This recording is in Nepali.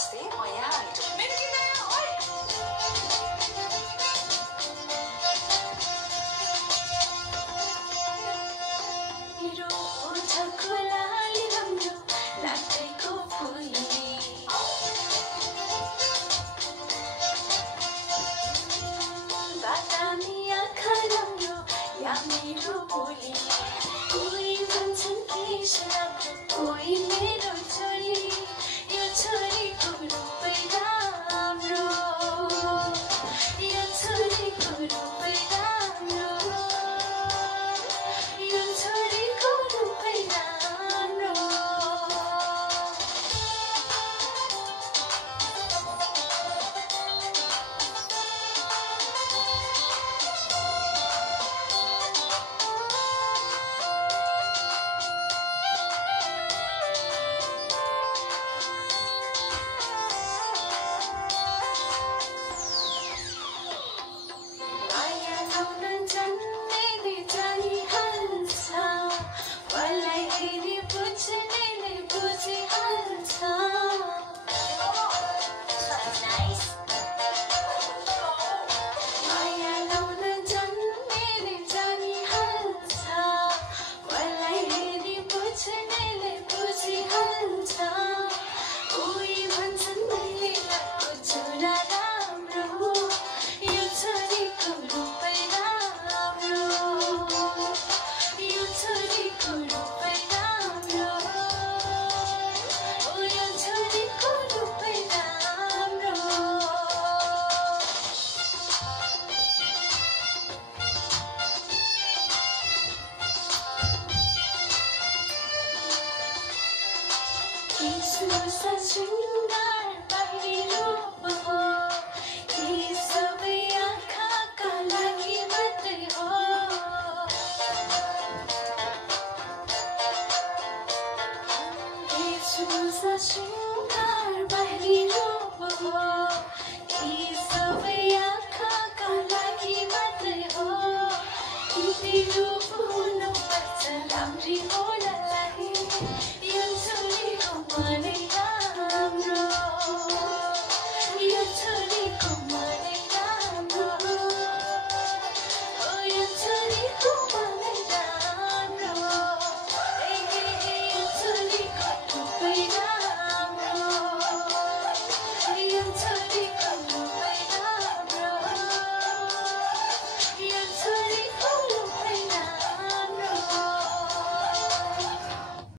नमस्ते, म यहाँ कोही मेरो छोरी यो छोरीको रूपै राम्रो यो छोरीको रूपै राम्रो यो छोरीको रूपै राम्रो शृंगार बाहिरो हो यी सबै आँखाका लागि मात्रै हो शृंगार बाहिरो हो यी सबै